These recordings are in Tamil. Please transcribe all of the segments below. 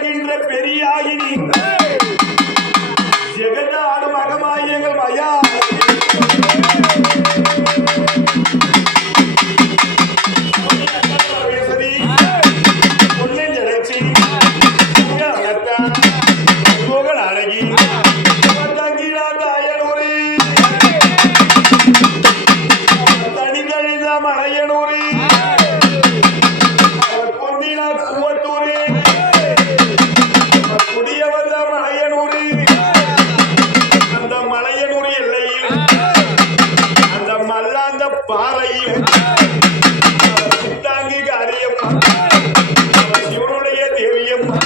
வருகின்ற பெரியாயினி ஜெகநாடு மகமாயங்கள் மயா பாறையில் சித்தாங்கி காரியம்மா சிவனுடைய தேவியம்மா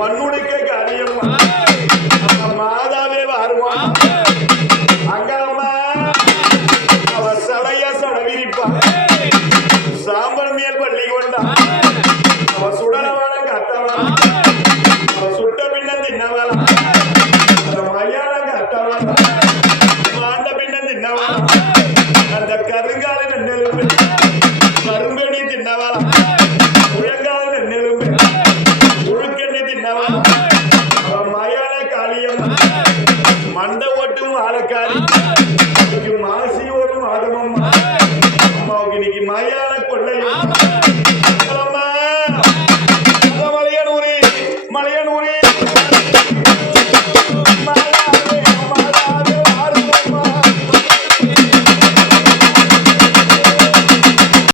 மண்ணுடைய காரியம்மா மாதாவே வருவா அங்கம்மா அவ சடைய சடவிரிப்பா சாம்பல் மேல் பள்ளி கொண்டா அவ சுடலவான கத்தவா அவ சுட்ட பின்ன தின்னவளா மயான கத்தவா மாண்ட பின்ன தின்னவா அந்த கருங்கால நெல்லுமே கருங்கணி தின்னவா முழங்கால நெல்லுமே முழுக்கண்ணி தின்னவா மயான காளியம் மண்ட ஓட்டும் ஆலக்காரி இன்னைக்கு மாசி ஒரு மாதமம்மா அம்மாவுக்கு இன்னைக்கு மயான கொள்ளையும் மலையனூரி மலையனூரி